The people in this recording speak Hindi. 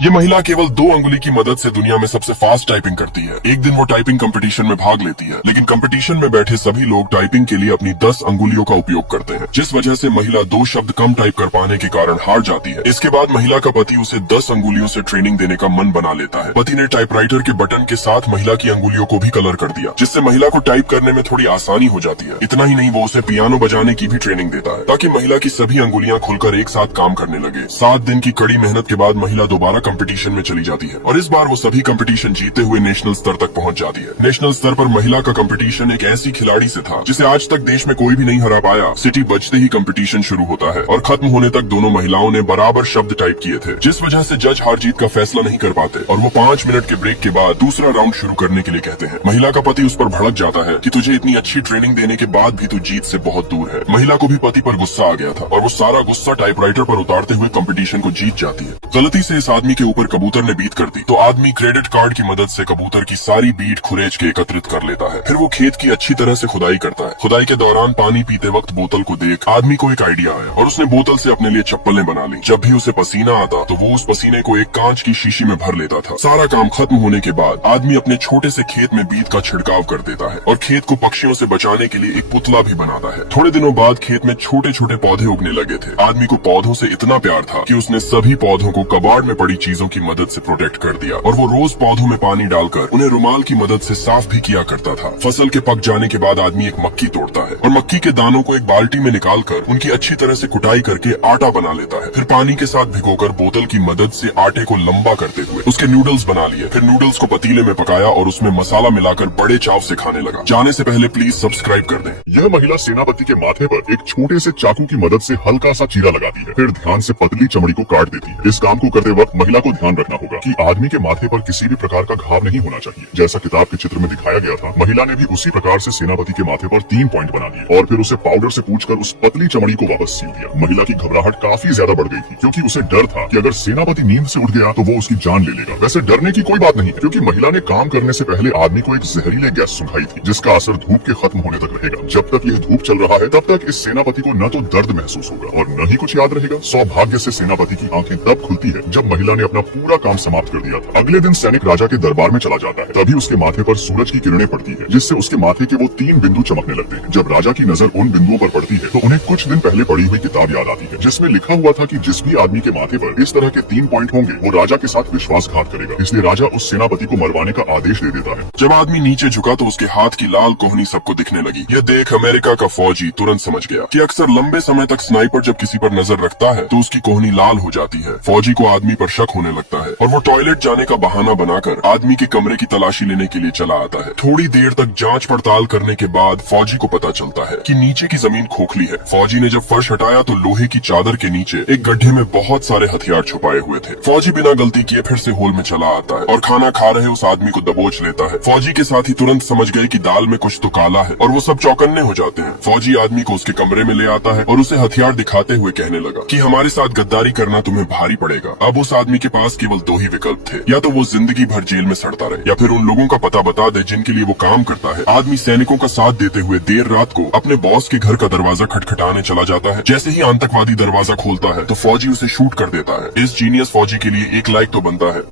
ये महिला केवल 2 अंगुली की मदद से दुनिया में सबसे फास्ट टाइपिंग करती है। एक दिन वो टाइपिंग कंपटीशन में भाग लेती है, लेकिन कंपटीशन में बैठे सभी लोग टाइपिंग के लिए अपनी 10 अंगुलियों का उपयोग करते हैं, जिस वजह से महिला 2 शब्द कम टाइप कर पाने के कारण हार जाती है। इसके बाद महिला का पति उसे 10 अंगुलियों से ट्रेनिंग देने का मन बना लेता है। पति ने टाइपराइटर के बटन के साथ महिला की अंगुलियों को भी कलर कर दिया, जिससे महिला को टाइप करने में थोड़ी आसानी हो जाती है। इतना ही नहीं, वो उसे पियानो बजाने की भी ट्रेनिंग देता है, ताकि महिला की सभी अंगुलियां खुलकर एक साथ काम करने लगे। 7 दिन की कड़ी मेहनत के बाद महिला दोबारा कंपटीशन में चली जाती है और इस बार वो सभी कंपटीशन जीते हुए नेशनल स्तर तक पहुंच जाती है। नेशनल स्तर पर महिला का कंपटीशन एक ऐसी खिलाड़ी से था जिसे आज तक देश में कोई भी नहीं हरा पाया। सिटी बजते ही कंपटीशन शुरू होता है और खत्म होने तक दोनों महिलाओं ने बराबर शब्द टाइप किए थे, जिस वजह से जज हार जीत का फैसला नहीं कर पाते और वो 5 मिनट के ब्रेक के बाद दूसरा राउंड शुरू करने के लिए कहते हैं। महिला का पति उस पर भड़क जाता है कि तुझे इतनी अच्छी ट्रेनिंग देने के बाद भी तू जीत से बहुत दूर है। महिला को भी पति पर गुस्सा आ गया था और वो सारा गुस्सा टाइपराइटर पर उतारते हुए कंपटीशन को जीत जाती है। गलती से इस आदमी के ऊपर कबूतर ने बीट कर दी तो आदमी क्रेडिट कार्ड की मदद से कबूतर की सारी बीट खुरेज के एकत्रित कर लेता है। फिर वो खेत की अच्छी तरह से खुदाई करता है। खुदाई के दौरान पानी पीते वक्त बोतल को देख आदमी को एक आइडिया आया और उसने बोतल से अपने लिए चप्पलें बना ली। जब भी उसे पसीना आता तो वो उस पसीने को एक कांच की शीशी में भर लेता था। सारा काम खत्म होने के बाद आदमी अपने छोटे से खेत में बीट का छिड़काव कर देता है और खेत को पक्षियों से बचाने के लिए एक पुतला भी बनाता है। थोड़े दिनों बाद खेत में छोटे छोटे पौधे उगने लगे थे। आदमी को पौधों से इतना प्यार था कि उसने सभी पौधों को कबाड़ में पड़ी चीजों की मदद से प्रोटेक्ट कर दिया और वो रोज पौधों में पानी डालकर उन्हें रुमाल की मदद से साफ भी किया करता था। फसल के पक जाने के बाद आदमी एक मक्की तोड़ता है और मक्की के दानों को एक बाल्टी में निकालकर उनकी अच्छी तरह से कुटाई करके आटा बना लेता है। फिर पानी के साथ भिगोकर बोतल की मदद से आटे को लंबा करते हुए उसके नूडल्स बना लिए। फिर नूडल्स को पतीले में पकाया और उसमें मसाला मिलाकर बड़े चाव से खाने लगा। जाने से पहले प्लीज सब्सक्राइब कर दें। यह महिला सेनापति के माथे पर एक छोटे से चाकू की मदद से हल्का सा चीरा लगाती है, फिर ध्यान से पतली चमड़ी को काट देती है। इस काम को करते वक्त महिला को ध्यान रखना होगा कि आदमी के माथे पर किसी भी प्रकार का घाव नहीं होना चाहिए। जैसा किताब के चित्र में दिखाया गया था, महिला ने भी उसी प्रकार से सेनापति के माथे पर 3 पॉइंट बना दिए और फिर उसे पाउडर से पूछकर उस पतली चमड़ी को वापस सील दिया। महिला की घबराहट काफी ज्यादा बढ़ गई थी, क्योंकि उसे डर था कि अगर सेनापति नींद से उठ गया तो वो उसकी जान ले लेगा। वैसे डरने की कोई बात नहीं है, क्योंकि महिला ने काम करने से पहले आदमी को एक जहरीले गैस सुंघाई थी, जिसका असर धूप के खत्म होने तक रहेगा। जब तक यह धूप चल रहा है तब तक इस सेनापति को न तो दर्द महसूस होगा और न ही कुछ याद रहेगा। सौभाग्य से सेनापति की आंखें तब खुलती है जब महिला ने अपना पूरा काम समाप्त कर दिया था। अगले दिन सैनिक राजा के दरबार में चला जाता है। तभी उसके माथे पर सूरज की किरणें पड़ती है, जिससे उसके माथे के वो 3 बिंदु चमकने लगते हैं। जब राजा की नजर उन बिंदुओं पर पड़ती है तो उन्हें कुछ दिन पहले पढ़ी हुई किताब याद आती है, जिसमें लिखा हुआ था कि जिस भी आदमी के माथे पर इस तरह के 3 पॉइंट होंगे वो राजा के साथ विश्वासघात करेगा। इसलिए राजा उस सेनापति को मरवाने का आदेश दे देता है। जब आदमी नीचे झुका तो उसके हाथ की लाल कोहनी सबको दिखने लगी। यह देख अमेरिका का फौजी तुरंत समझ गया कि अक्सर लंबे समय तक स्नाइपर जब किसी पर नजर रखता है तो उसकी कोहनी लाल हो जाती है। फौजी को आदमी पर शक होने लगता है और वो टॉयलेट जाने का बहाना बनाकर आदमी के कमरे की तलाशी लेने के लिए चला आता है। थोड़ी देर तक जांच पड़ताल करने के बाद फौजी को पता चलता है कि नीचे की जमीन खोखली है। फौजी ने जब फर्श हटाया तो लोहे की चादर के नीचे एक गड्ढे में बहुत सारे हथियार छुपाए हुए थे। फौजी बिना गलती किए फिर से होल में चला आता है और खाना खा रहे उस आदमी को दबोच लेता है। फौजी के साथी तुरंत समझ गए कि दाल में कुछ तो काला है और वो सब चौकन्ने हो जाते हैं। फौजी आदमी को उसके कमरे में ले आता है और उसे हथियार दिखाते हुए कहने लगा कि हमारे साथ गद्दारी करना तुम्हें भारी पड़ेगा। अब उस आदमी के पास केवल 2 ही विकल्प थे, या तो वो जिंदगी भर जेल में सड़ता रहे या फिर उन लोगों का पता बता दे जिनके लिए वो काम करता है। आदमी सैनिकों का साथ देते हुए देर रात को अपने बॉस के घर का दरवाजा खटखटाने चला जाता है। जैसे ही आतंकवादी दरवाजा खोलता है तो फौजी उसे शूट कर देता है। इस जीनियस फौजी के लिए 1 लाइक तो बनता है।